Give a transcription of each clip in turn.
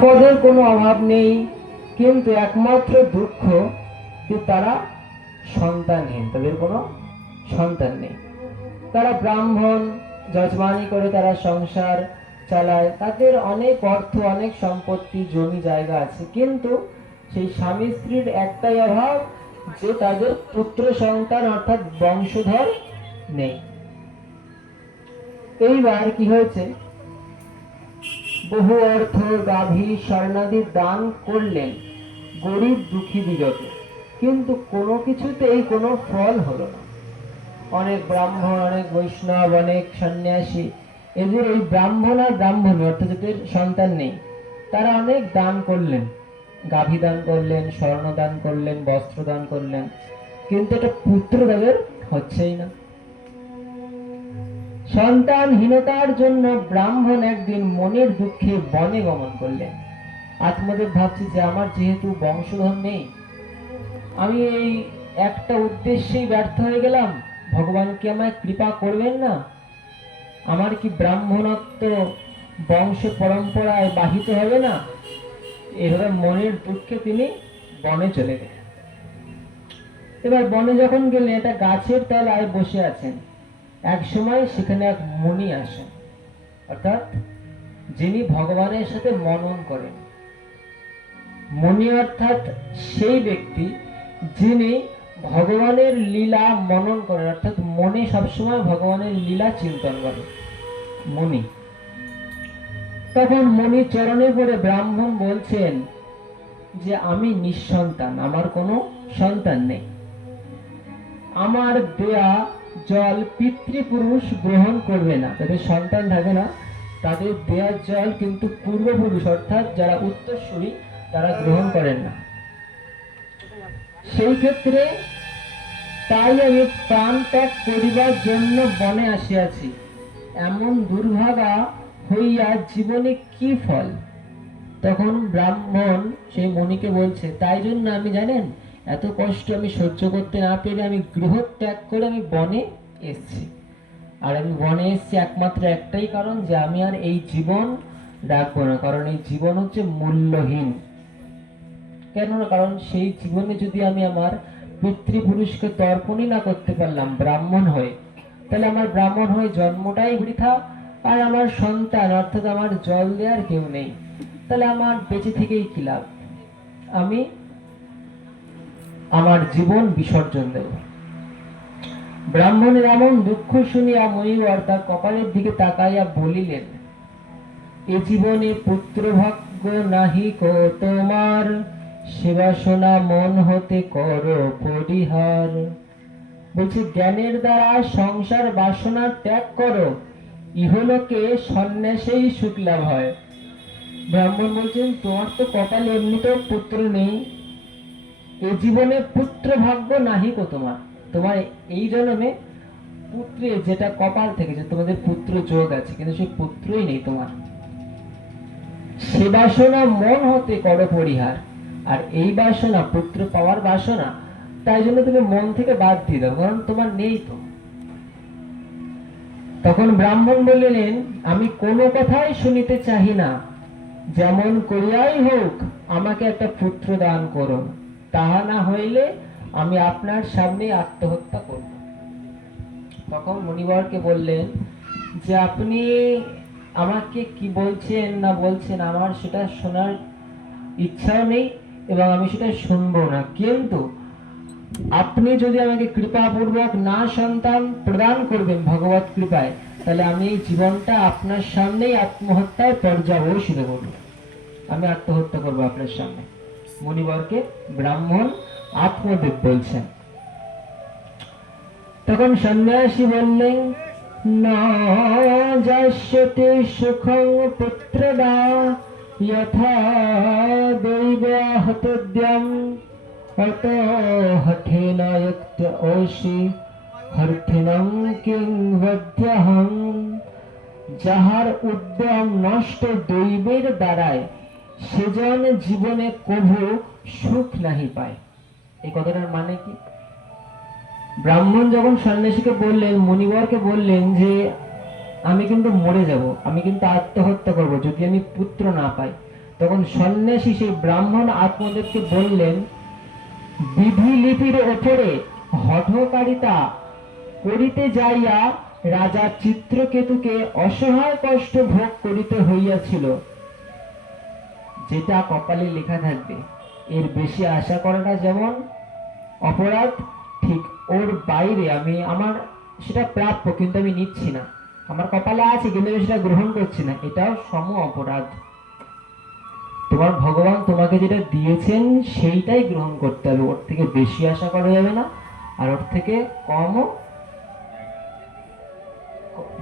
সম্পদের কোনো অভাব নেই, কিন্তু একমাত্র দুঃখ যে তারা সন্তানহীন, তাদের কোনো সন্তান নেই। তারা ব্রাহ্মণ, যজমানি করে তারা সংসার চালায়, তাদের অনেক অর্থ, অনেক সম্পত্তি, জমি জায়গা আছে, কিন্তু সেই স্বামী স্ত্রীর একটাই অভাব, যে তাদের পুত্র সন্তান অর্থাৎ বংশধর নেই। এইবার কি হয়েছে, বহু অর্থ, গাভী, স্বর্ণাদি দান করলেন গরিব দুঃখী দিগকে, কিন্তু কোনো কিছুতেই কোনো ফল হলো না। অনেক ব্রাহ্মণ, অনেক বৈষ্ণব, অনেক সন্ন্যাসী, এদের এই ব্রাহ্মণ আর ব্রাহ্মণী অর্থাৎ যাদের সন্তান নেই, তারা অনেক দান করলেন, গাভী দান করলেন, স্বর্ণ দান করলেন, বস্ত্র দান করলেন, কিন্তু এটা পুত্র তাদের হচ্ছেই না। সন্তানহীনতার জন্য ব্রাহ্মণ একদিন মনের দুঃখে বনে গমন করলেন। আত্মদেব ভাবছে যে আমার যেহেতু বংশধর নেই, আমি এই একটা উদ্দেশ্যেই ব্যর্থ হয়ে গেলাম, ভগবান কি আমায় কৃপা করবেন না? আমার কি ব্রাহ্মণত্ব বংশ পরম্পরায় বাহিত হবে না? এভাবে মনের দুঃখে তিনি বনে চলে গেলেন। এবার বনে যখন গেলেন, একটা গাছের তলায় বসে আছেন। এক সময় সেখানে এক মুনি আসেন, অর্থাৎ যিনি ভগবানের সাথে মনন করেন। মুনি অর্থাৎ সেই ব্যক্তি যিনি ভগবানের লীলা মনন করেন, অর্থাৎ মনে সবসময় ভগবানের লীলা চিন্তন করে, মুনি। তখন মুনি চরণে পড়ে ব্রাহ্মণ বলছেন যে আমি নিঃসন্তান, আমার কোনো সন্তান নেই, আমার দেয়া জল পিতৃপুরুষ গ্রহণ করবে না, তাদের সন্তান থাকে না, তাদের দেয়া জল কিন্তু পূর্বপুরুষ অর্থাৎ যারা উত্তরসূরি তারা গ্রহণ করেন না। সেই ক্ষেত্রে তাই আমি প্রাণ ত্যাগ করিবার জন্য বনে আসিয়াছি, এমন দুর্ভাগা হইয়া জীবনে কি ফল? তখন ব্রাহ্মণ সেই মুনিকে বলছে, তাই জন্য আমি জানেন এত কষ্ট আমি সহ্য করতে না পেরে আমি গৃহ ত্যাগ করে আমি বনে এসেছি। আর আমি বনে এসেছি একমাত্র একটাই কারণ, যে আমি আর এই জীবন রাখবো না, কারণ এই জীবন হচ্ছে মূল্যহীন। কেন? কারণ সেই জীবনে যদি আমি আমার পিতৃপুরুষকে তর্পণই না করতে পারলাম ব্রাহ্মণ হয়ে, তাহলে আমার ব্রাহ্মণ হয়ে জন্মটাই বৃথা, আর আমার সন্তান অর্থাৎ আমার জল দেওয়ার কেউ নেই, তাহলে আমার বেঁচে থেকেই কি লাভ? আমি আমার জীবন বিসর্জন দেব। ব্রাহ্মণের এমন দুঃখ শুনিয়া ময়ূর তার কপালের দিকে তাকাইয়া বলিলেন, এ জীবনে পুত্র ভাগ্য নাহি কো তোমার, সেবাসনা মন হতে করো পরিহার। বলছি, জ্ঞানের দ্বারা সংসার বাসনা ত্যাগ করো, ইহলোকে সন্ন্যাসেই সুখ লাভ হয়। ব্রাহ্মণ বলছেন, তোমার তো কপালে এমনিতেও পুত্র নেই, এই জীবনে পুত্র ভাগ্য নাহি কো তোমার, তোমার এই জন্মে পুত্রে যেটা কপাল থেকে যে তোমাদের পুত্র যোগ আছে, কিন্তু সেই পুত্রই নেই তোমার। সে বাসনা মন হতে করো পরিহার, আর এই বাসনা পুত্র পাওয়ার বাসনা, তাই জন্য তুমি মন থেকে বাদ দিয়ে দাও, কারণ তোমার নেই তো। তখন ব্রাহ্মণ বললেন, আমি কোনো কথাই শুনিতে চাহি না, যেমন করিয়াই হোক আমাকে একটা পুত্র দান করুন, তাহা না হইলে আমি আপনার সামনে আত্মহত্যা করব। তখন মুনিবরকে বললেন যে আপনি আমাকে কি বলছেন না বলছেন আমার সেটা শোনার ইচ্ছাও নেই এবং আমি সেটা শুনবো না, কিন্তু আপনি যদি আমাকে কৃপাপূর্বক না সন্তান প্রদান করবেন ভগবত কৃপায়, তাহলে আমি এই জীবনটা আপনার সামনেই আত্মহত্যায় পর্যাবসিত করব, আমি আত্মহত্যা করবো আপনার সামনে। মুনিবরকে ব্রাহ্মণ আত্মদেব বলছেন। তখন সন্ন্যাসী বললেন, না যাস্যতে সুখং পুত্রদা যথা দৈবাহতোদ্যম অত হঠেন যুক্ত ওষি হর্থিনং কিং বধ্যহং। যাহার উদ্যম নষ্ট দৈবের দ্বারায়, সেজন জীবনে কভু সুখ নাহি পায়। এই কথাটার মানে কি? ব্রাহ্মণ যখন সন্ন্যাসীকে বললেন, মুনিবরকে বললেন যে আমি কিন্তু মরে যাব, আমি কিন্তু আত্মহত্যা করব যদি আমি পুত্র না পাই, তখন সন্ন্যাসী সেই ব্রাহ্মণ আত্মদেবকে বললেন, বিধিলিপির ওপরে হঠকারিতা করিতে যাইয়া রাজা চিত্রকেতুকে অসহায় কষ্ট ভোগ করিতে হইয়াছিল। যেটা কপালে লেখা থাকবে এর বেশি আশা করাটা যেমন অপরাধ, ঠিক ওর বাইরে আমি আমার সেটা প্রাপ্য কিন্তু আমি নিচ্ছি না, আমার কপালে আছে কিন্তু আমি সেটা গ্রহণ করছি না, এটাও সম অপরাধ। তোমার ভগবান তোমাকে যেটা দিয়েছেন সেইটাই গ্রহণ করতে হবে, ওর থেকে বেশি আশা করা যাবে না, আর ওর থেকে কমও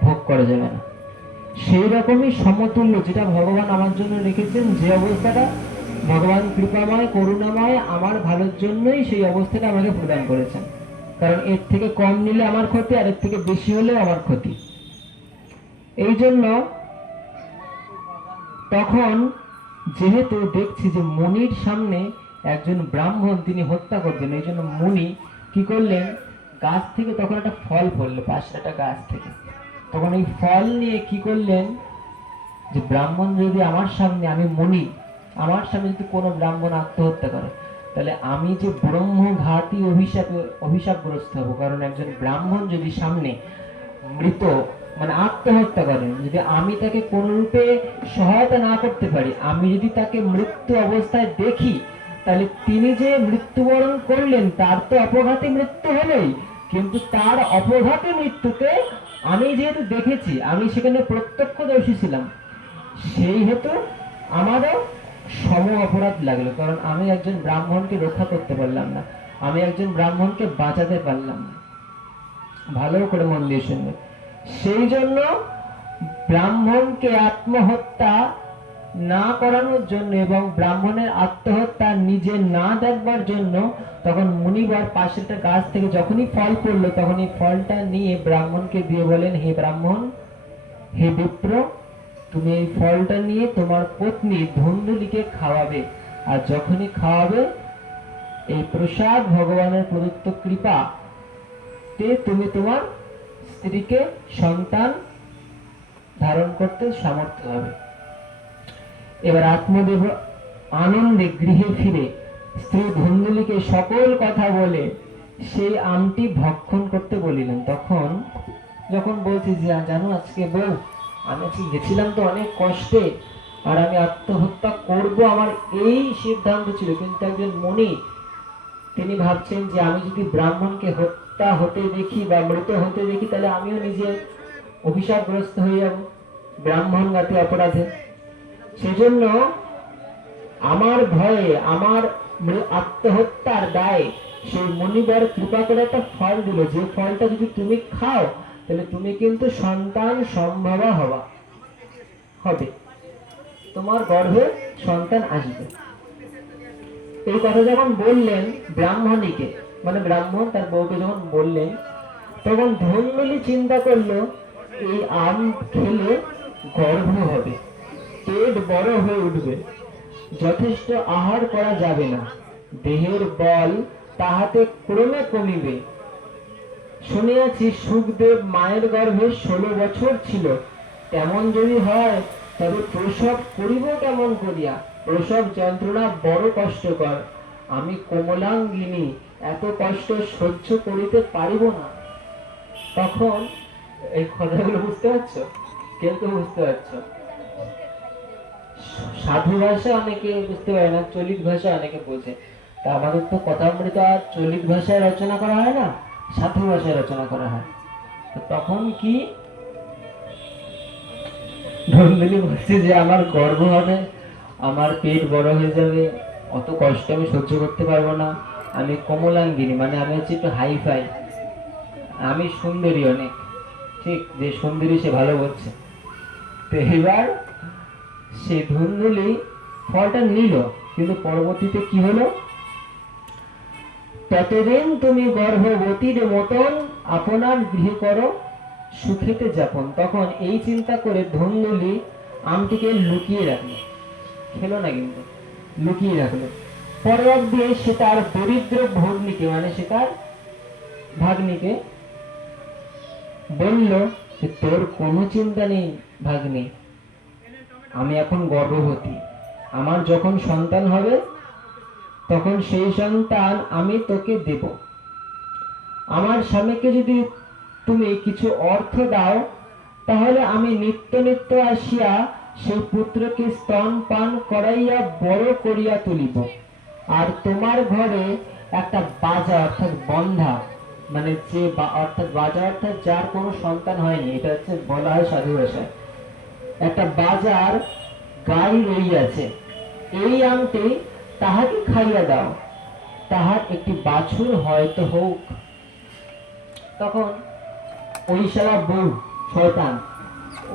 ভোগ করা যাবে না। সেই রকমই সমতুল্য যেটা ভগবান আমার জন্য রেখেছেন, যে অবস্থাটা ভগবান কৃপাময় করুণাময় আমার ভালোর জন্যই সেই অবস্থাটা আমাকে প্রদান করেছেন। কারণ এর থেকে কম নিলে আমার ক্ষতি, আর এর থেকে বেশি হলে আমার ক্ষতি। এই জন্য তখন যেহেতু দেখছি যে মুনির সামনে একজন ব্রাহ্মণ তিনি হত্যা করবেন, এই জন্য মুনি কি করলেন, গাছ থেকে তখন একটা ফল পড়লো, পাশে একটা গাছ থেকে, তখন এই ফল নিয়ে কি করলেন, যে ব্রাহ্মণ যদি আমার সামনে, আমি মুনি, আমার সামনে যদি কোনো ব্রাহ্মণ আত্মহত্যা করে তাহলে আমি যে ব্রহ্মঘাতী অভিশাপগ্রস্ত হব। কারণ একজন ব্রাহ্মণ যদি সামনে মৃত মানে আত্মহত্যা করেন, যদি আমি তাকে কোন রূপে সহায়তা না করতে পারি, আমি যদি তাকে মৃত্যু অবস্থায় দেখি, তাহলে তিনি যে মৃত্যুবরণ করলেন তার তো অপঘাতী মৃত্যু হলেই, কিন্তু তার অপঘাতী মৃত্যুতে আমি যেহেতু দেখেছি, আমি সেখানে প্রত্যক্ষদর্শী ছিলাম, সেই হেতু আমারও সম অপরাধ লাগলো। কারণ আমি একজন ব্রাহ্মণকে রক্ষা করতে পারলাম না, আমি একজন ব্রাহ্মণকে বাঁচাতে পারলাম না। ভালো করে মন দিয়ে শুনবে। সেই জন্য ব্রাহ্মণকে আত্মহত্যা না করানোর জন্য এবং ব্রাহ্মণের আত্মহত্যা নিজে না দেখবার জন্য তখন মুনিবার পাশে একটা গাছ থেকে যখনই ফল পড়লো, তখন এই ফলটা নিয়ে ব্রাহ্মণকে দিয়ে বলেন, হে ব্রাহ্মণ, হে বিপ্র, তুমি এই ফলটা নিয়ে তোমার পত্নী ধুন্দুলিকে খাওয়াবে, আর যখনই খাওয়াবে এই প্রসাদ ভগবানের প্রদত্ত কৃপা তে তুমি তোমার স্ত্রীকে সন্তান ধারণ করতে সামর্থ্য হবে। এবার আত্মদেব আনন্দে গৃহে ফিরে স্ত্রী ধুন্দুলিকে সকল কথা বলে সেই আমটি ভক্ষণ করতে বলিলেন। তখন যখন বলছি যে জানো আজকে বউ, আমি আজকে গেছিলাম তো অনেক কষ্টে, আর আমি আত্মহত্যা করব আমার এই সিদ্ধান্ত ছিল, কিন্তু একজন মুনি তিনি ভাবছেন যে আমি যদি ব্রাহ্মণকে হত্যা হতে দেখি বা মৃত হতে দেখি তাহলে আমিও নিজে অভিশাপগ্রস্ত হয়ে যাব ব্রাহ্মণঘাতী অপরাধে। সেজন্য আমার ভয়ে, আমার আত্মহত্যার দায়ে সেই মুনিবার কৃপা করে একটা ফল দিল, যে ফলটা যদি তুমি খাও তাহলে তুমি কিন্তু সন্তান সম্ভবা হবে, তোমার গর্ভে সন্তান আসবে। এই কথা যখন বললেন ব্রাহ্মণীকে, মানে ব্রাহ্মণ তার বউকে যখন বললেন, তখন ধুন্দুলি চিন্তা করলো এই আম খেলে গর্ভ হবে, পেট বড় হয়ে উঠবে, যথেষ্ট আহার করা যাবে না, দেহের বল তাহাতে ক্রমে কমিবে। শুনিয়াছি সুখদেব মায়ের গর্ভে 16 বছর ছিল, তেমন যদি হয় তবে প্রসব করিব কেমন করিয়া, প্রসব যন্ত্রণা বড় কষ্টকর, আমি কোমলাঙ্গিনী এত কষ্ট সহ্য করিতে পারিব না। তখন এই কথাগুলো বুঝতে পারছো, কেউ কেউ বুঝতে পারছো, সাধু ভাষা অনেকে বুঝতে পারে না, চলিত ভাষা অনেকে বোঝে। তা আমাদের তো কথামৃত আর চলিত ভাষায় রচনা করা হয় না, সাধু ভাষায় রচনা করা হয়। তো তখন কি ধুন্দুলি বলছে যে আমার গর্ভ হবে, আমার পেট বড় হয়ে যাবে, অত কষ্ট আমি সহ্য করতে পারবো না, আমি কমলাঙ্গিনী মানে আমি হচ্ছে একটু হাইফাই, আমি সুন্দরী অনেক, ঠিক যে সুন্দরী সে ভালো বলছে। তো এবার সে ধুন্দুলি ফলটা নিল, কিন্তু পরবর্তীতে কি হলো, ততদিন তুমি গর্ভবতীর মতন আপনার গৃহে করো সুখেতে যাপন। তখন এই চিন্তা করে ধুন্দুলি আমটিকে লুকিয়ে রাখলো, খেলো না কিন্তু লুকিয়ে রাখলো। পরের দিয়ে সে তার দরিদ্র ভগ্নীকে মানে সে তার ভাগ্নিকে বলল যে তোর কোনো চিন্তা নেই ভাগ্নি, আমি এখন গর্ভবতী, আমার যখন সন্তান হবে তখন সেই সন্তান আমি তোকে দেব। আমার স্বামীকে যদি তুমি কিছু অর্থ দাও, তাহলে আমি নিত্য নিত্য আসিয়া সেই পুত্রকে স্তন পান করাইয়া বড় করিয়া তুলিব। আর তোমার ঘরে একটা বাজা অর্থাৎ বন্ধা, মানে যে অর্থাৎ বাজা অর্থাৎ যার কোনো সন্তান হয়নি, এটা হচ্ছে বলা হয় সাধু ভাষায়, একটা বাজার গাই রইয়াছে, এই আমটি তাহাকে খাইয়া দাও, তাহার একটি বাছুর হয়তো হোক। তখন ওই শালা বউ শয়তান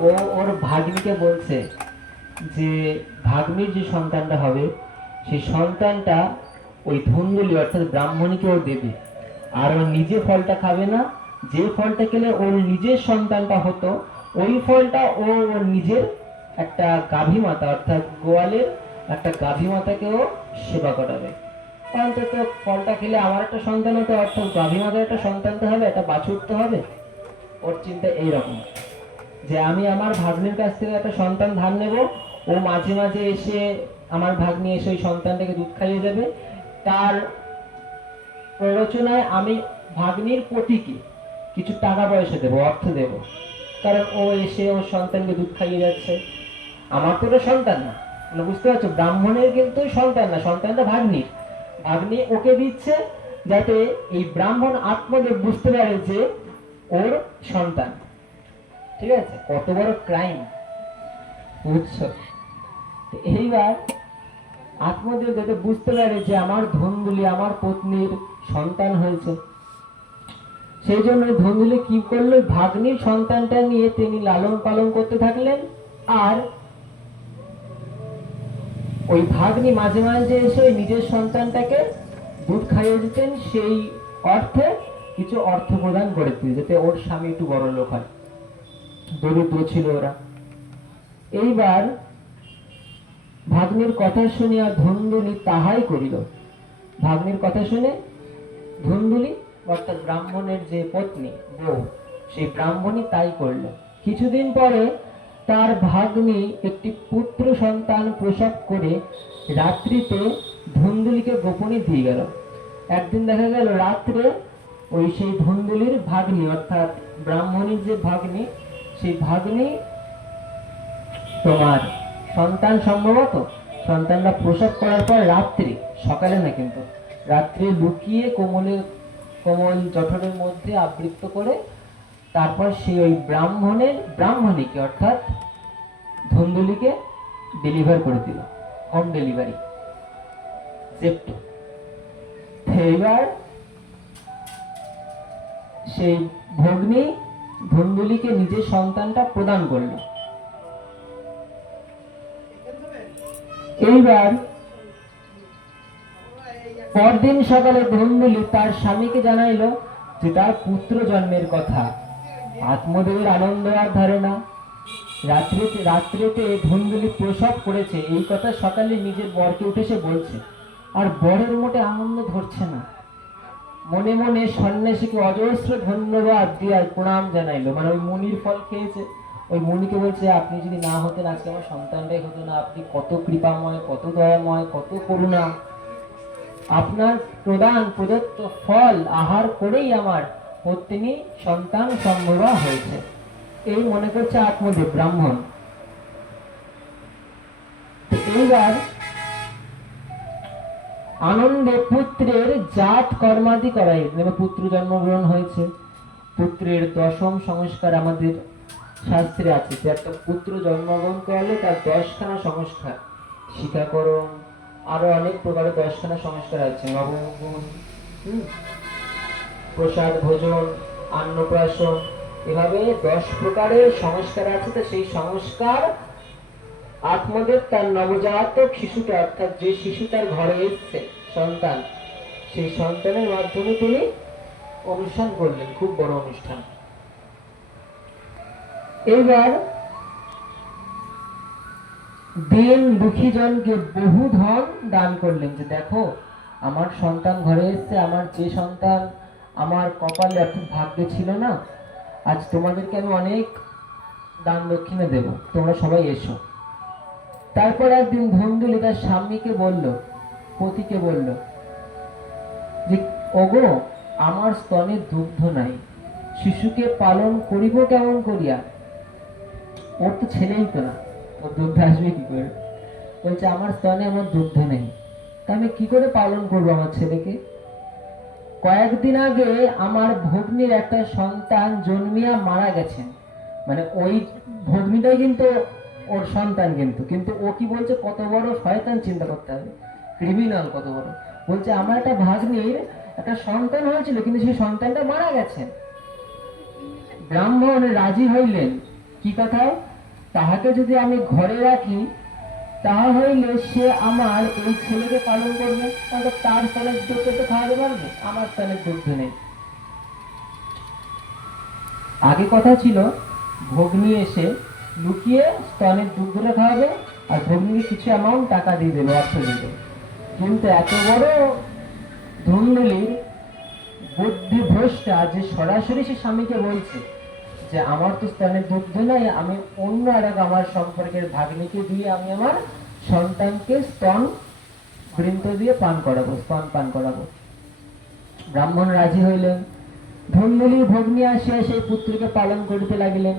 ও ওর ভাগ্নিকে বলছে যে ভাগ্নির যে সন্তানটা হবে সেই সন্তানটা ওই ধুন্দুলি অর্থাৎ ব্রাহ্মণীকে ও দেবে, আর ও নিজে ফলটা খাবে না। যে ফলটা খেলে ওর নিজের সন্তানটা হতো, ওই ফলটা ও ওর নিজের একটা গাভী মাতা অর্থাৎ গোয়ালের একটা গাভী মাতাকেও সেবা করাবে। অন্তত ফলটা খেলে আমার একটা সন্তান হতো, অর্থাৎ গাভী মাতার একটা সন্তান তো হবে, একটা বাছুর তো হবে। ওর চিন্তা এইরকম যে আমি আমার ভাগ্নির কাছ থেকে একটা সন্তান ধার নেব, ও মাঝে মাঝে এসে আমার ভাগ্নি এসে ওই সন্তানটাকে দুধ খাইয়ে যাবে, তার প্ররোচনায় আমি ভাগ্নির পতিকে কিছু টাকা পয়সা দেবো, অর্থ দেব, কারণ ও এসে ওর সন্তানকে দুধ খাইয়ে যাচ্ছে। আমার তো ওটা সন্তান না, মানে বুঝতে পারছো, ব্রাহ্মণের কিন্তু সন্তান না, সন্তানটা ভাগ্নির। ভাগ্নি ওকে দিচ্ছে যাতে এই ব্রাহ্মণ আত্মদেব বুঝতে পারে যে ওর সন্তান। ঠিক আছে, কত বড় ক্রাইম, বুঝছো? এইবার আত্মদেব যাতে বুঝতে পারে যে আমার ধনদুলি আমার পত্নীর সন্তান হয়েছে, সেই জন্য ধনদুলি কি করলো, ভাগ্নির সন্তানটা নিয়ে তিনি লালন পালন করতে থাকলেন। আর ওই ভাগ্নি মাঝে মাঝে এসে ওই নিজের সন্তানটাকে দুধ খাইয়ে দিতেন, সেই অর্থে কিছু অর্থ প্রদান করে দিতেন যাতে ওর স্বামী একটু বড় লোক হয়। দরিদ্র ছিল ওরা। এইবার ভাগ্নির কথা শুনিয়া ধুন্দুলি তাহাই করিল। ভাগ্নির কথা শুনে ধুন্দুলি অর্থাৎ ব্রাহ্মণের যে পত্নী বউ, সেই ব্রাহ্মণী তাই করলো। কিছুদিন পরে তার ভাগ্নি একটি পুত্র সন্তান প্রসব করে রাত্রিতে ধুন্দুলিকে গোপনে দিয়ে গেল। একদিন দেখা গেল রাত্রে ওই সেই ধুন্দুলির ভাগ্নি অর্থাৎ ব্রাহ্মণীর যে ভাগ্নি, সেই ভাগ্নি তোমার সন্তান সম্ভবত সন্তানরা প্রসব করার পর রাত্রি, সকালে না কিন্তু রাত্রে লুকিয়ে কোমল জঠরের মধ্যে আবৃত করে তারপর সে ওই ব্রাহ্মণীকে অর্থাৎ ধুন্দুলিকে ডেলিভার করে দিল, হোম ডেলিভারি জেপ্টো। এইবার সেই ভগ্নী ধুন্দুলিকে নিজের সন্তানটা প্রদান করলো। এইবার পরদিন সকালে ধুন্দুলি তার স্বামীকে জানাইলো যে তার পুত্র জন্মের কথা। আত্মদেবের আনন্দ আর ধরে না। রাত্রিতে ধুন্দুলি প্রসব করেছে এই কথা সকালে নিজের বরকে উঠে সে বলছে, আর বরের মোটে আনন্দ ধরছে না। মনে মনে সন্ন্যাসীকে অজস্র ধন্যবাদ দিয়ে প্রণাম জানাইলো, মানে ওই মুনির ফল খেয়েছে, ওই মুনিকে বলছে আপনি যদি না হতেন আজকে আমার সন্তানটাই হতো না, আপনি কত কৃপাময়, কত দয়াময়, কত করুণা, আপনার প্রদত্ত ফল আহার করেই আমার পত্নী সন্তান সম্ভবা হয়েছে, এই মনে করছে আত্মদেব ব্রাহ্মণ। এইবার আনন্দে পুত্রের জাত কর্মাদি করাই, পুত্র জন্মগ্রহণ হয়েছে। পুত্রের দশম সংস্কার আমাদের শাস্ত্রে আছে যে একটা পুত্র জন্মগ্রহণ করালে তার 10খানা সংস্কার, শিক্ষাকরণ, আরো অনেক প্রকারের 10খানা সংস্কার আছে, নবমগুণ, প্রসাদ ভোজন, অন্নপ্রাশন, এভাবে 10 প্রকারের সংস্কার আছে। তো সেই সংস্কার আত্মদেব তার নবজাতক শিশুটা অর্থাৎ যে শিশু তার ঘরে এসছে সন্তান, সেই সন্তানের মাধ্যমে তিনি অনুষ্ঠান করলেন, খুব বড় অনুষ্ঠান। এইবার দিন দুঃখী জনকে বহু ধন দান করলেন, যে দেখো আমার সন্তান ঘরে এসছে, আমার যে সন্তান আমার কপালে অর্থাৎ ভাগ্যে ছিল না, আজ তোমাদেরকে আমি অনেক দান দক্ষিণে দেব, তোমরা সবাই এসো। তারপর একদিন ধুন্দুলি তার স্বামীকে বলল, পতিকে বলল যে, ওগো, আমার স্তনে দুগ্ধ নাই, শিশুকে পালন করিব কেমন করিয়া? ওর তো ছেলেই তো না, ওর দুগ্ধ আসবে কি করে? বলছে, আমার স্তনে আমার দুগ্ধ নেই, তা আমি কি করে পালন করবো আমার ছেলেকে? কয়েকদিন আগে আমার ভগ্নির একটা সন্তান জন্মিয়া মারা গেছেন, মানে ওই ভগ্নিটাই কিন্তু ওর সন্তান, কিন্তু কিন্তু ও কি বলছে, কত বড় শয়তান চিন্তা করতে হবে, ক্রিমিনাল কত বড়। বলছে, আমার একটা ভাগ্নির একটা সন্তান হয়েছিল, কিন্তু সেই সন্তানটা মারা গেছে। ব্রাহ্মণ রাজি হইলেন, কি কথায়? তাহাকে যদি আমি ঘরে রাখি, তাহা হইলে সে আমার ওই ছেলেকে পালন করবে, তাহলে তার স্তনের দুধ তো খাওয়াতে পারবে, আমার স্তনের দুধ নেই। আগে কথা ছিল ভগ্নি এসে লুকিয়ে স্তনের দুধগুলো খাওয়াবে, আর ভগ্নিকে কিছু অ্যামাউন্ট টাকা দিয়ে দেবে, অর্থ দিয়ে দেবে। কিন্তু এত বড় ধুন্দুলির বুদ্ধি ভ্রষ্টা যে সরাসরি সে স্বামীকে বলছে যে, আমার তো স্তনের দুগ্ধ নাই, আমি অন্য এক আমার সম্পর্কের ভাগ্নিকে দিয়ে আমি আমার সন্তানকে স্তন বৃন্ত দিয়ে পান করাবো, স্তন পান করাবো। ব্রাহ্মণ রাজি হইলেন। ধুন্দুলির ভগ্নী আসিয়া সেই পুত্রকে পালন করিতে লাগিলেন।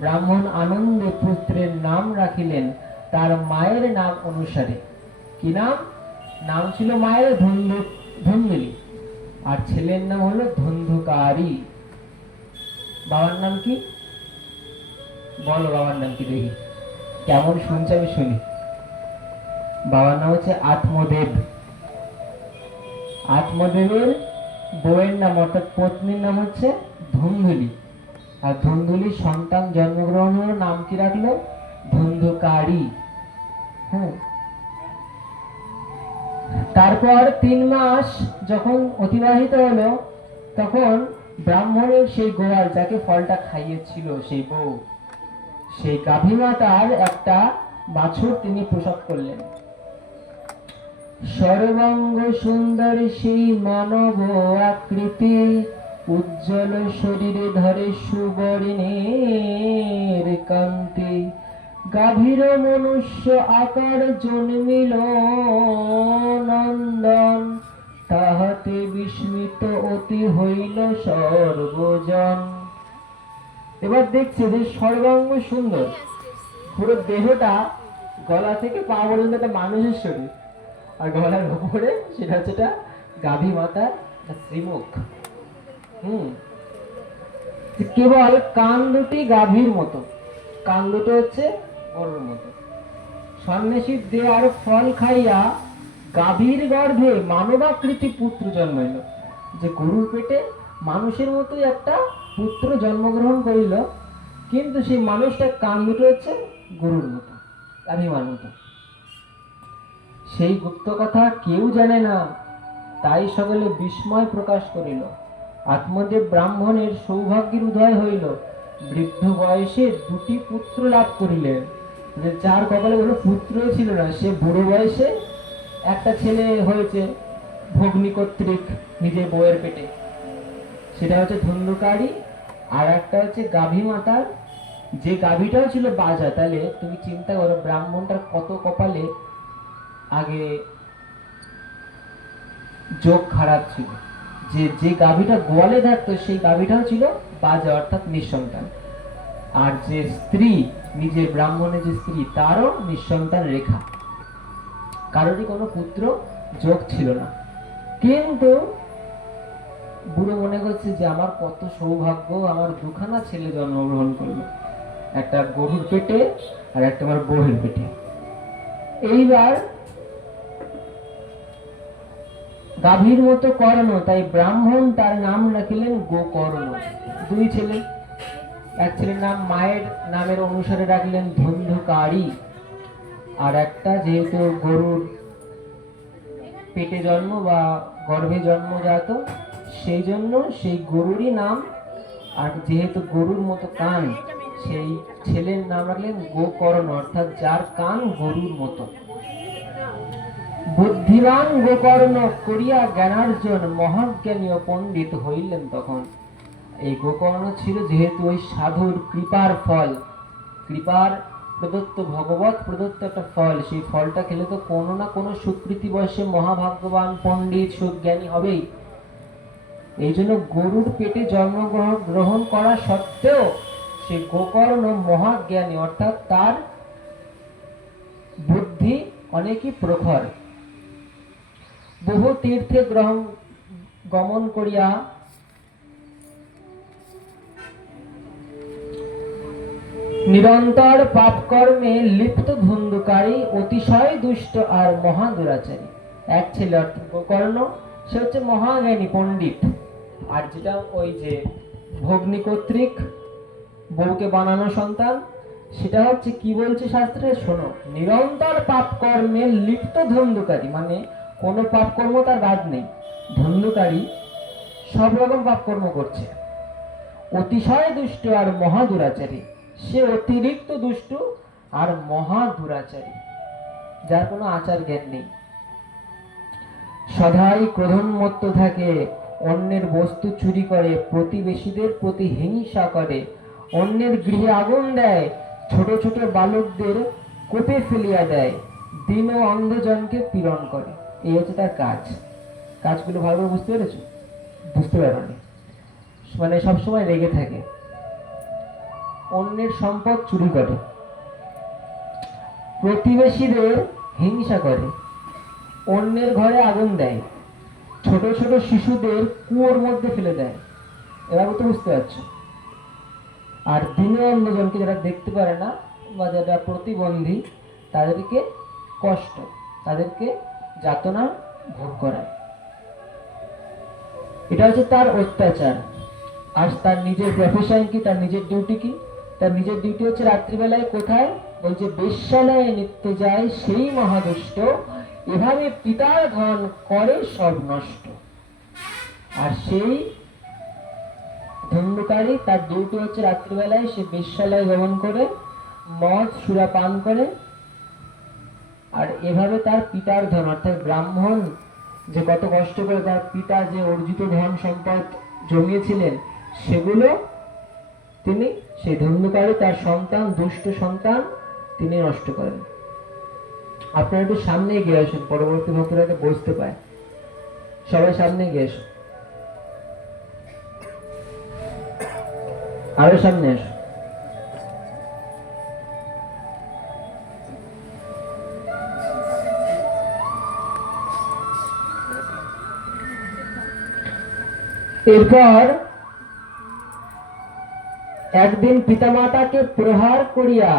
ব্রাহ্মণ আনন্দে পুত্রের নাম রাখিলেন তার মায়ের নাম অনুসারে। কি নাম? নাম ছিল মায়ের ধুন্দুলি, আর ছেলের নাম হলো ধুন্ধুকারী। বাবার নাম কি? বলো বাবার নাম কি দেখি, কেমন শুনছে আমি শুনি। বাবার নাম হচ্ছে আত্মদেব। আত্মদেবের বউয়ের নাম অর্থাৎ পত্নীর নাম হচ্ছে ধুন্ধুলি, আর ধুন্ধুলির সন্তান জন্মগ্রহণ হলো, নাম কি রাখলো? ধুন্ধুকারী। হ্যাঁ। তারপর 3 মাস যখন অতিবাহিত হলো, তখন ব্রাহ্মণের সেই গোয়াল যাকে ফলটা খাইয়েছিল সেই বউ, সেই গাভী মাতার একটা বাছুর তিনি প্রসব করলেন। সর্বাঙ্গ সুন্দর সেই মানব আকৃতি, উজ্জ্বল শরীরে ধরে সুবর্ণের কান্তি, গাভীর মনুষ্য আকার জন্মিল নন্দন, তাহাতে বিস্মিত অতি হইল সর্বজন। এবার দেখছে যে সর্বাঙ্গ সুন্দর, পুরো দেহটা গলা থেকে পা পর্যন্ত একটা মানুষের শরীর, আর গলার উপরে সেটা হচ্ছে একটা গাভী মাতার শ্রীমুখ। কেবল কান দুটি গাভীর মতো, কান দুটো হচ্ছে গরুর মতো। সন্ন্যাসীর দেওয়ার ফল খাইয়া গাভীর গর্ভে মানবাকৃতি পুত্র জন্মাইল। যে গরুর পেটে মানুষের মতোই একটা পুত্র জন্মগ্রহণ করিল, কিন্তু সেই মানুষটার কান দুটো হচ্ছে গরুর মতো, গাভীমার মতো। সেই গুপ্ত কথা কেউ জানে না, তাই সকলে বিস্ময় প্রকাশ করিল। আত্মদেব ব্রাহ্মণের সৌভাগ্যের উদয় হইল, বৃদ্ধ বয়সে 2টি পুত্র লাভ করিলেন। যে যার কপালে কোনো পুত্রই ছিল না, সে বুড়ো বয়সে একটা ছেলে হয়েছে ভগ্নী কর্তৃক নিজের বউয়ের পেটে, সেটা হচ্ছে ধুন্ধুকারী। আর একটা হচ্ছে গাভী মাতার, যে গাভীটাও ছিল বাজা। তাহলে তুমি চিন্তা করো ব্রাহ্মণটার কত কপালে আগে যোগ খারাপ ছিল, যে যে গাভীটা গোয়ালে থাকতো সেই গাভীটাও ছিল বাজা, অর্থাৎ নিঃসন্তান। আর যে স্ত্রী, নিজের ব্রাহ্মণের যে স্ত্রী, তারও নিঃসন্তান রেখা, কারোরই কোনো পুত্র যোগ ছিল না। কিন্তু বুড়ো মনে করছে যে আমার কত সৌভাগ্য, আমার 2খানা ছেলে জন্মগ্রহণ করলো, একটা গরুর পেটে আর একটা আমার বউয়ের পেটে। এইবার গাভীর মতো কর্ণ, তাই ব্রাহ্মণ তার নাম রাখিলেন গোকর্ণ। 2 ছেলে, এক ছেলের নাম মায়ের নামের অনুসারে রাখলেন ধুন্ধুকারী, আর একটা যেহেতু গরুর পেটে জন্ম বা গর্ভে জন্মজাত, সেই জন্য সেই গরুরই নাম, আর যেহেতু গরুর মতো কান, সেই ছেলের নাম রাখলেন গোকর্ণ, অর্থাৎ যার কান গরুর মতো। বুদ্ধিমান গোকর্ণ করিয়া জ্ঞানার্জন মহাজ্ঞানী ও পণ্ডিত হইলেন তখন। এই গোকর্ণ ছিল যেহেতু ওই সাধুর কৃপার ফল, কৃপার প্রদত্ত, ভগবত প্রদত্ত একটা ফল, সেই ফলটা খেলে তো কোনো না কোনো সুকৃতি বয়সে মহাভাগ্যবান পণ্ডিত সুজ্ঞানী হবেই। এই জন্য গরুর পেটে জন্মগ্রহণ করা সত্ত্বেও সে গোকর্ণ মহাজ্ঞানী, অর্থাৎ তার বুদ্ধি অনেকই প্রখর। বহু তীর্থে গমন করিয়া নিরন্তর পাপকর্মে লিপ্ত ধুন্ধুকারী, অতিশয় দুষ্ট আর মহা দুরাচারী। এক ছেলে অর্থাৎ গোকর্ণ, সে হচ্ছে মহাজ্ঞানী পণ্ডিত, আর যেটা ওই যে ভগ্নী কর্তৃক বউকে বানানো সন্তান, সেটা হচ্ছে কি বলছে শাস্ত্রে শোনো, নিরন্তর পাপ কর্মে লিপ্ত ধুন্ধুকারী, মানে কোনো পাপ কর্ম তার বাদ নেই, ধুন্ধুকারী সব রকম পাপ কর্ম করছে। অতিশয় দুষ্ট আর মহা দুরাচারী, সে অতিরিক্ত দুষ্ট আর মহা দুরাচারী, যার কোনো আচার জ্ঞান নেই। সদাই ক্রোধোন্মত্ত থাকে, অন্যের বস্তু চুরি করে, প্রতিবেশীদের প্রতি হিংসা করে, অন্যের গৃহে আগুন দেয়, ছোট ছোট বালকদের কোপে ফেলিয়া দেয়, দীন ও অন্ধজনকে পীড়ন করে। এই হচ্ছে তার কাজ। কাজগুলো ভালোভাবে বুঝতে পেরেছো? বুঝতে পারোনি, মানে সবসময় রেগে থাকে, অন্যের সম্পদ চুরি করে, প্রতিবেশীদের হিংসা করে, অন্যের ঘরে আগুন দেয়, ছোট ছোট শিশুদের কুয়োর মধ্যে ফেলে দেয়। এবার তো বুঝতে পারছো। আর দিনে অন্যজনকে, যারা দেখতে পারে না বা যারা প্রতিবন্ধী, তাদেরকে কষ্ট, তাদেরকে যাতনা ভোগ করায়। এটা হচ্ছে তার অত্যাচার। আর তার নিজের প্রফেশন কি, তার নিজের ডিউটি কি? তার নিজের ডিউটি হচ্ছে রাত্রিবেলায় কোথায়? ওই যে বেশ্যালয়ে নিত্য যায় সেই মহাদুষ্ট, এভাবে পিতার ধন করে সব নষ্ট। আর সেই ধুন্ধুকারী, তার ডিউটি হচ্ছে রাত্রিবেলায় সে বেশ্যালয়ে গমন করে মদ সুরা পান করে, আর এভাবে তার পিতার ধন, অর্থাৎ ব্রাহ্মণ যে কত কষ্ট করে তার পিতা যে অর্জিত ধন সম্পদ জমিয়েছিলেন, সেগুলো তিনি, সেই ধুন্ধুকারী তার সন্তান, দুষ্ট সন্তান, তিনি নষ্ট করেন। আপনারা একটু সামনে গিয়ে আসুন, পরবর্তী ভক্তরা বসতে পায়। সবাই সামনে গিয়ে আসুন, আরো সামনে আসুন। এরপর একদিন পিতামাতাকে প্রহার করিয়া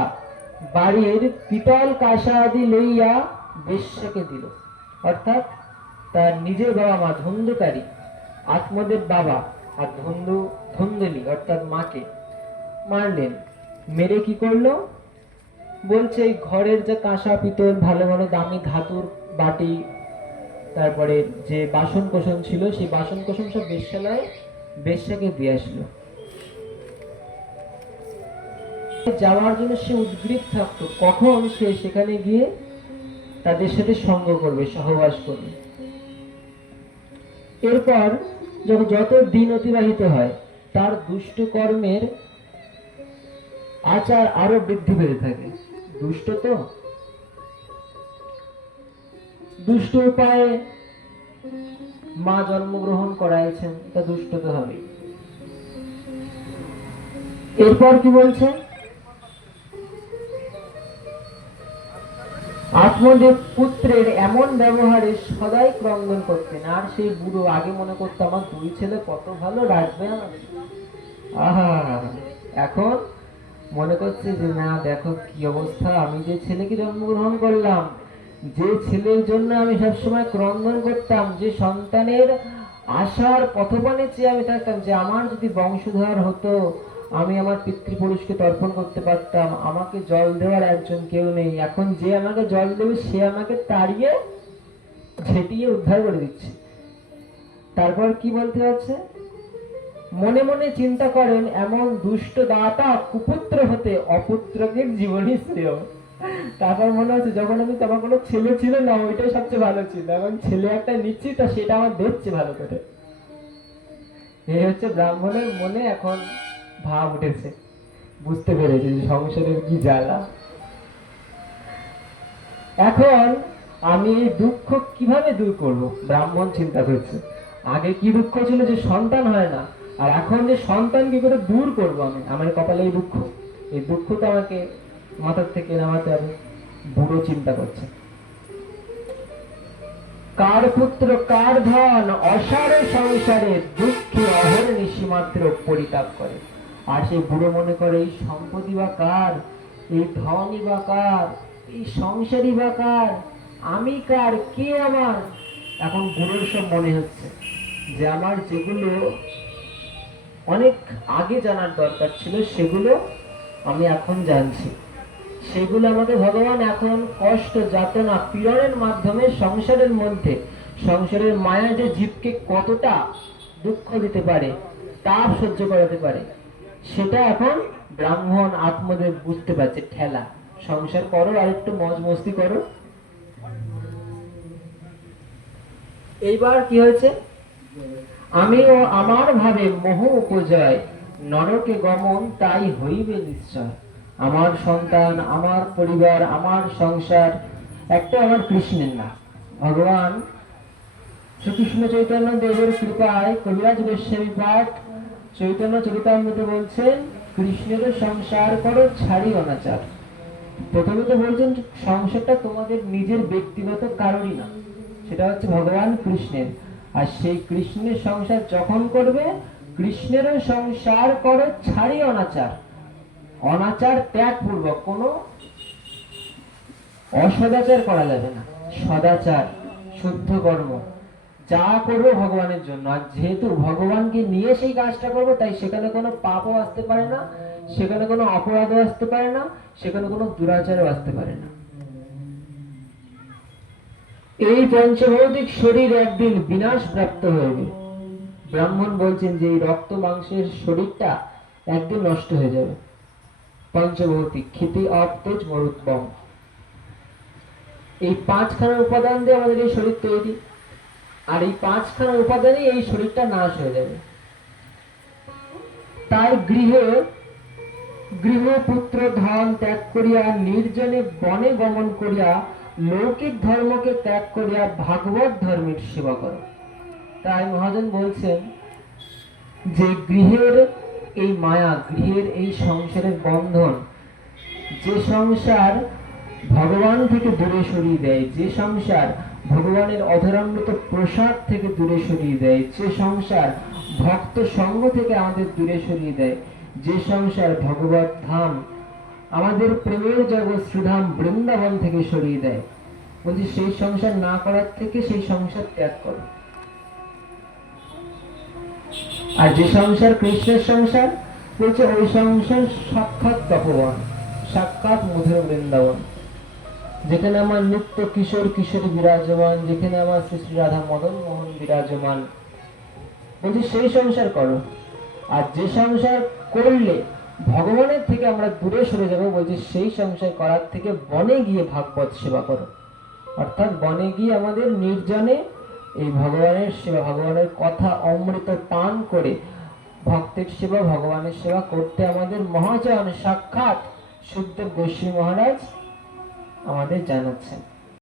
বাড়ির পিতল কাঁসা আদি লইয়া বেশ্যাকে দিল। অর্থাৎ তার নিজের বাবা মা ধুন্ধুকারী, আত্মদেব বাবা আর ধুন্ধুলি অর্থাৎ মাকে মারলেন। মেরে কি করলো? বলছে এই ঘরের যে কাঁসা পিতল, ভালো ভালো দামি ধাতুর বাটি, তারপরে যে বাসন কোসন ছিল, সেই বাসন কোসন সব বেশ্যাকে দিয়ে আসলো। যাওয়ার জন্য সে উদ্গ্রীব থাকতো, কখন সে সেখানে গিয়ে তাদের সাথে সঙ্গ করবে, সহবাস করবে। এরপর যত দিন অতিবাহিত হয়, তার দুষ্ট কর্মের আচার আরো বৃদ্ধি পেতে থাকে। দুষ্ট তো, দুষ্ট উপায়ে মা জন্মগ্রহণ করাইছেন, তা দুষ্ট তো হবে। এরপর কি বলছে? আত্মদেব পুত্রের এমন ব্যবহারে সদাই ক্রন্দন করতেন। আর সেই বুড়ো আগে মনে করতো আমার দুই ছেলে কত ভালো রাখবে আমাদের, আহা, এখন মনে করছে যে না, দেখো কি অবস্থা, আমি যে ছেলেকে জন্মগ্রহণ করলাম, যে ছেলের জন্য আমি সবসময় ক্রন্দন করতাম, যে সন্তানের আশার পথপানে চেয়ে আমি থাকতাম, যে আমার যদি বংশধর হতো, আমি আমার পিতৃপুরুষকে তর্পণ করতে পারতাম, আমাকে জল দেওয়ার একজন কেউ নেই, এখন যে আমাকে জল দেবে সে আমাকে তাড়িয়ে ঝেঁটিয়ে উদ্ধার করে দিচ্ছে। তারপর কি বলতে হচ্ছে? মনে মনে চিন্তা করেন, এমন দুষ্ট দাতা কুপুত্র হতে অপুত্রকে জীবনী শ্রেয়। তারপর মনে হচ্ছে যখন আমি, আমার কোনো ছেলে ছিল না, ওইটাই সবচেয়ে ভালো ছিল, এখন ছেলে একটা নিচ্ছি, তা সেটা আমার দেখছে ভালো করে। এই হচ্ছে ব্রাহ্মণের মনে এখন ভাব উঠেছে, বুঝতে পেরেছে যে সংসারের কি জ্বালা। এখন আমি এই দুঃখ কিভাবে দূর করব? ব্রাহ্মণ চিন্তা করছে, আগে কি দুঃখ ছিল যে সন্তান হয় না, আর এখন যে সন্তান কি করে দূর করব আমি, আমার কপালে এই দুঃখ, এই দুঃখ তো আমাকে মাথার থেকে নামাতে হবে। বুড়ো চিন্তা করছে, কার পুত্র কার ধন অসারে সংসারে দুঃখে অহর্নিশি মাত্র পরিতাপ করে। আর সেই বুড়ো মনে করে এই সম্পত্তি বা কার, এই ধনই বা কার, এই সংসারই বা কার, আমি কার, কে আমার? এখন বুড়োর সব মনে হচ্ছে যে আমার যেগুলো অনেক আগে জানার দরকার ছিল সেগুলো আমি এখন জানছি। সেগুলো আমাকে ভগবান এখন কষ্ট যাতনা পীড়নের মাধ্যমে সংসারের মধ্যে, সংসারের মায়া যে জীবকে কতটা দুঃখ দিতে পারে, তাপ সহ্য করাতে পারে, সেটা এখন ব্রাহ্মণ আত্মদেব বুঝতে পারছে। ঠেলা, সংসার করো আর একটু মজ মস্তি করো। এইবার কি হয়েছে, আমিও আমার ভাবে মোহ উপজয় নরকে গমন তাই হইবে নিশ্চয়। আমার সন্তান, আমার পরিবার, আমার সংসার একটা আমার কৃষ্ণের না। ভগবান শ্রীকৃষ্ণ চৈতন্য দেবের কৃপায় কবিরাজ গোস্বামী পাঠ চৈতন্য চরিতামৃতে বলছেন, কৃষ্ণের সংসার করো ছাড়ি অনাচার। প্রথমে তো বলছেন সংসারটা তোমাদের নিজের ব্যক্তিগত কারণই না, সেটা হচ্ছে ভগবান কৃষ্ণের। আর সেই কৃষ্ণের সংসার যখন করবে, কৃষ্ণেরও সংসার করো ছাড়ি অনাচার। অনাচার ত্যাগ পূর্বক, কোনো অসদাচার করা যাবে না, সদাচার শুদ্ধ কর্ম যা করবো ভগবানের জন্য। আর যেহেতু ভগবানকে নিয়ে সেই কাজটা করবো, তাই সেখানে কোনো পাপও আসতে পারে না, সেখানে কোনো অপরাধও আসতে পারে না, সেখানে কোনো দুরাচারও আসতে পারে না। এই পঞ্চভৌতিক শরীর একদিন বিনাশ প্রাপ্ত হইবে। ব্রাহ্মণ বলছেন যে এই রক্ত মাংসের শরীরটা একদিন নষ্ট হয়ে যাবে। পঞ্চভৌতিক ক্ষিতি অপ তেজ মরুদ্গম, এই পাঁচখানা উপাদান দিয়ে আমাদের এই শরীর তৈরি, আর এই পাঁচখানা উপাদানে এই শরীরটা নাশ হয়ে যাবে। তাই গৃহপুত্র ধন ত্যাগ করিয়া নির্জনে বনে গমন করিয়া লৌকিক ধর্মকে ত্যাগ করিয়া ভাগবত ধর্মের সেবা করো। তাই মহাজন বলছেন যে গৃহের এই মায়া, গৃহের এই সংসারের বন্ধন, যে সংসার ভগবান থেকে দূরে সরিয়ে দেয়, যে সংসার ভগবানের অধরামৃত প্রসাদ থেকে দূরে সরিয়ে দেয়, যে সংসার ভক্ত সঙ্গ থেকে আমাদের দূরে সরিয়ে দেয়, যে সংসার ভগবত ধাম আমাদের প্রেমের জগৎ শ্রীধাম বৃন্দাবন থেকে সরিয়ে দেয়, বলছি সেই সংসার না করার থেকে সেই সংসার ত্যাগ করো। আর যে সংসার কৃষ্ণের সংসার, বলছে ওই সংসার সাক্ষাৎ তপবন, সাক্ষাৎ মধুর বৃন্দাবন, যেখানে আমার নিত্য কিশোর কিশোরী বিরাজমান, যেখানে আমার শ্রী শ্রী রাধা মদন মোহন বিরাজমান, বলছি সেই সংসার করো। আর যে সংসার করলে ভগবানের থেকে আমরা দূরে সরে যাবো, বলছি সেই সংসার করার থেকে বনে গিয়ে ভাগবত সেবা করো। অর্থাৎ বনে গিয়ে আমাদের নির্জনে এই ভগবানের সেবা, ভগবানের কথা অমৃত পান করে ভক্তের সেবা, ভগবানের সেবা করতে আমাদের মহাজন সাক্ষাৎ সুখদেব গোস্বামী মহারাজ আমাদের জানাচ্ছেন।